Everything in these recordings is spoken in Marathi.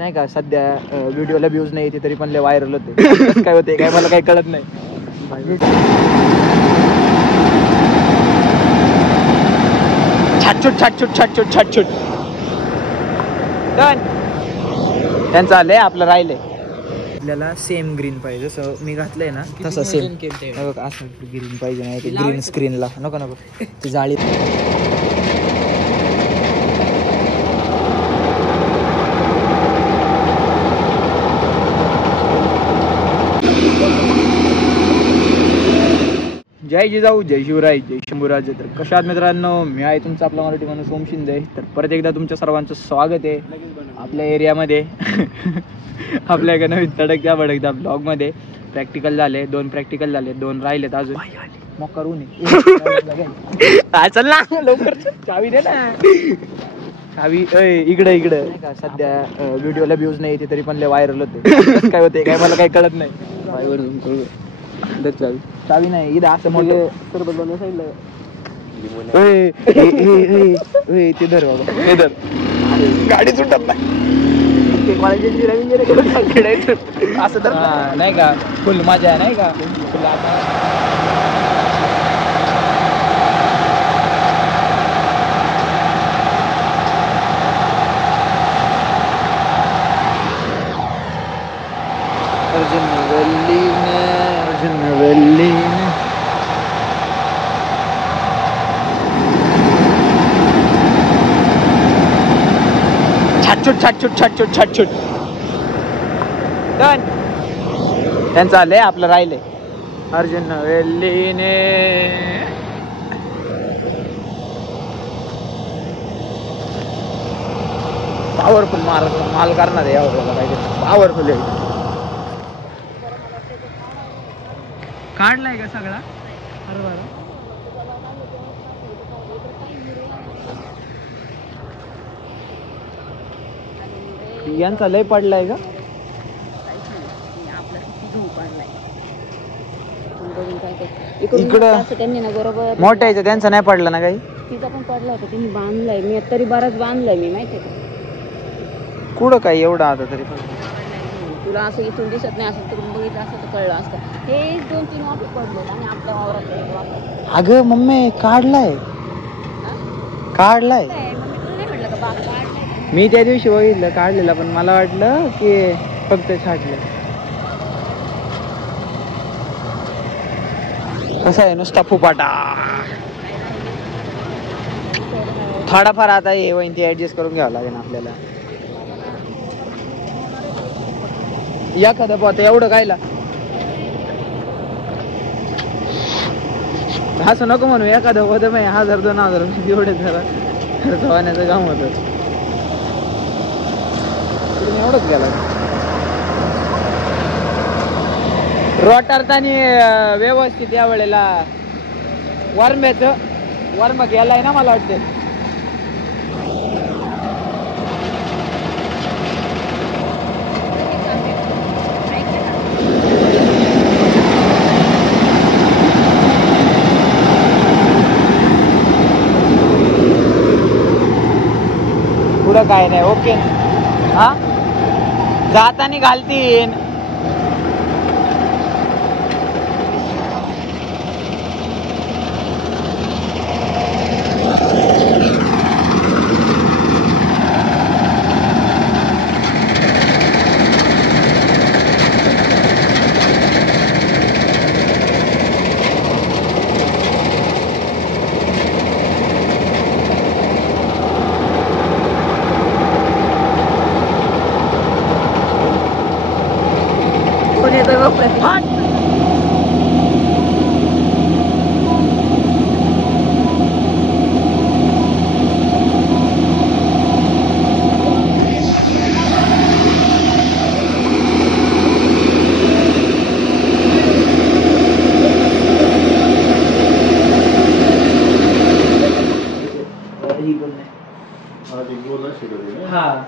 नाही का सध्या व्हिडिओला व्ह्यूज नाही येते तरी पण लय व्हायरल होते. कसं काय होते काय मला काही कळत नाही. छाटछूट छाटछूट छाटछूट छाटछूट त्यांचं आलंय आपलं राहिलंय. आपल्याला सेम ग्रीन पाहिजे जसं मी घातलंय ना तसं सेम असं ग्रीन पाहिजे नाही ते ग्रीन स्क्रीनला नको नको ती जाळी. जय जिजाऊ जय शिवराय जय शंभूराज. तर कशात मित्रांनो मी आहे तुमचा आपला मराठी माणूस ओम शिंदे. तर परत एकदा तुमच्या सर्वांचं स्वागत आहे आपल्या एरियामध्ये. आपल्या एका नवीन तडकत्या भडकत्या ब्लॉगमध्ये. प्रॅक्टिकल झाले 2 प्रॅक्टिकल झाले 2 राहिलेत अजून. मग करू नये चल ना लवकर चावी दे ना. चावी इकडे इकडे सध्या व्हिडिओला व्ह्यूज नाही येते तरी पण लय व्हायरल होते. कसं काय होते काय मला काही कळत नाही. चावी नाही इथं असं मोठं सरबत बनवून सांगितलं. ते धर बाबा ते धर गाडी सुटत नाही असं तर नाही का फुल मजा नाही का फुल. आता अर्जुन छाटछूट छाटछूट छाटछूट छाटछूट त्यांचं आलंय आपलं राहिलंय. अर्जुन वेल्लीने पॉवरफुल माल करणार आहे यावर पाहिजे पॉवरफुल आहे. काढलाय का सगळा हरभरा यांचा लय पडलाय का इकडं त्यांनी ना बरोबर मोठ्याचं त्यांचा नाही पडला ना काही. तिचा पण पडला होता त्यांनी बांधलाय मी तरी बराच बांधलाय मी माहितीये का. कुठं काय एवढं आता तरी तुला असं इथून दिसत नाही असं तर बघितलं असं तर कळलं असतं. हे 2-3 वाटे पडले आणि आपल्या वावरात. अगं मम्मी काढलाय काढलाय मी त्या दिवशी बघितलं काढलेलं पण मला वाटलं की फक्त छाटलं. कसा आहे नुसता फुपाटा थोडाफार आता हे वहीन ते ऍडजस्ट करून घ्यावं लागेल आपल्याला. एखादं पोत एवढं कायला असं नको म्हणू. एखादं पोत 1000-2000 एवढे जरा खर्च होण्याचं काम होतं. एवढंच गेला रोटारतानी व्यवस्थित या वेळेला वर्म गेलाय ना मला वाटते. पुढं काय नाही ओके हा जातानी घालतीन. हाँ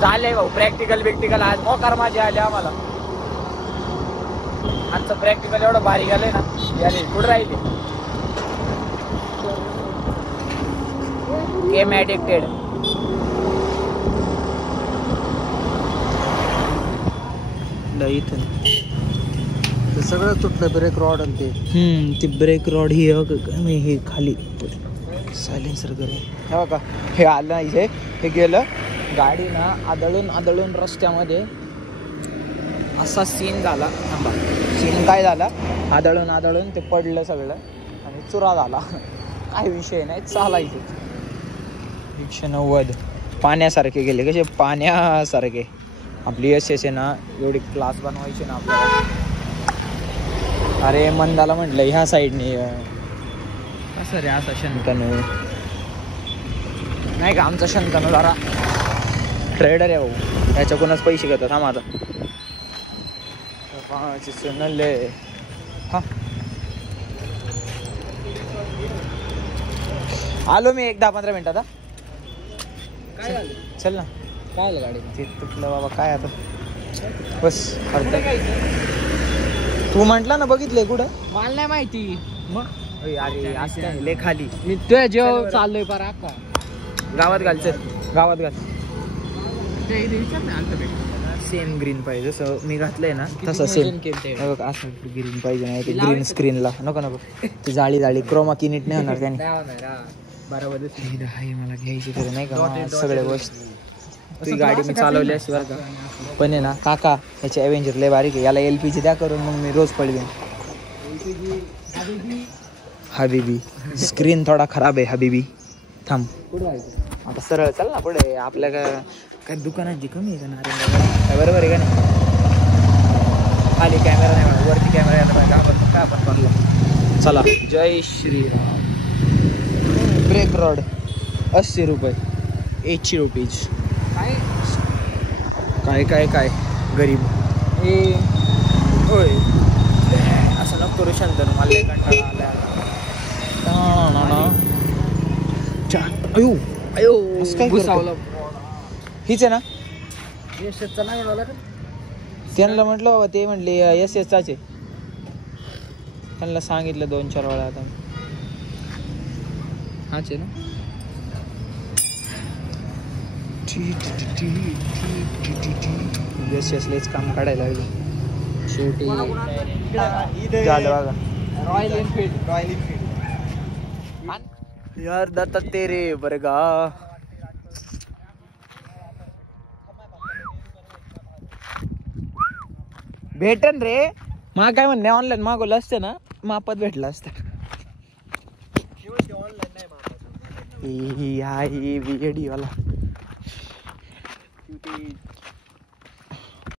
झाले भाऊ प्रॅक्टिकल बिक्टिकल आज मोकार माझे आले आम्हाला. आजचं प्रॅक्टिकल एवढं भारी गेलंय ना याने कुठं राहिले गेम ऍडिक्टेड. इथून ते सगळं तुटलं ब्रेक रॉड आणि ते ब्रेक रॉड हे खाली सायलेन्सर करे हे बघा. हे आलं इथे हे गेलं गाडी ना आदळून रस्त्यामध्ये असा सीन झाला. थांबा सीन काय झाला आदळून ते पडलं सगळं आणि चुरा झाला. काय विषय नाही चालायचे. 190 पाण्यासारखे गेले कसे पाण्यासारखे. आपली SS आहे ना एवढी क्लास बनवायची ना आपल्याला. अरे मंदाला म्हटलं ह्या साईडने कसं रे असा शंतनू नाही का. आमचा शंतनू जरा ट्रेडर आहे भाऊ त्याच्याकडूनच पैसे घेतात. हा माझा नल्ले हा आलो मी 10-15 मिनिटात. काय झालं चल ना. काय गाडी ते तुटलं बाबा काय आता बस. तू म्हंटला ना बघितलंय कुठं मला नाही माहिती. मग अरे असं ले खाली मी तुझ्या जेव्हा चाललोय पार अक्का गावात घाल चल गावात घाल. सेम ग्रीन पाहिजे जसं मी घातलंय ना तसं सेम असं ग्रीन पाहिजे. नाही ते ग्रीन स्क्रीनला नको ती जाळी क्रोमा की नीट नाही होणार त्याने. मला घ्यायची तरी नाही का सगळ्या वस्तू. ती गाडी मी चालवली अशी बरं का पण आहे ना काका याचे ॲव्हेंजर लय बारीक आहे. याला LPG द्या करून मग मी रोज पळवीन. हबीबी स्क्रीन थोडा खराब आहे हबीबी. थांब आता सरळ चल ना पुढे. आपल्या काय दुकानाची कमी आहे का ना बरोबर आहे का नाही. खाली कॅमेरा नाही वरती कॅमेरा यायला पाहिजे. आपण काय आपण करलो. चला जय श्रीराम. ब्रेक रॉड 80 रुपये 80 रुपीज. काय गरीब ए होय असं नको करू शंतनू मला लय कंटाळा आला. अयो काय घुसावलं. हीच आहे ना SSचा नाही मिळाला का. त्यांना म्हटलं बाबा ते म्हटले SS चे. त्यांना सांगितलं 2-4 वेळा. आता हाच आहे ना. SS लेच काम काढायला लागले शेवटी झालं बघा. रॉयल इनफिल्ड यार दत्ता तेरे बरगा. भेटन रे मा काय म्हणणे ऑनलाईन मागवलं असतं ना मापात भेटलं असतं.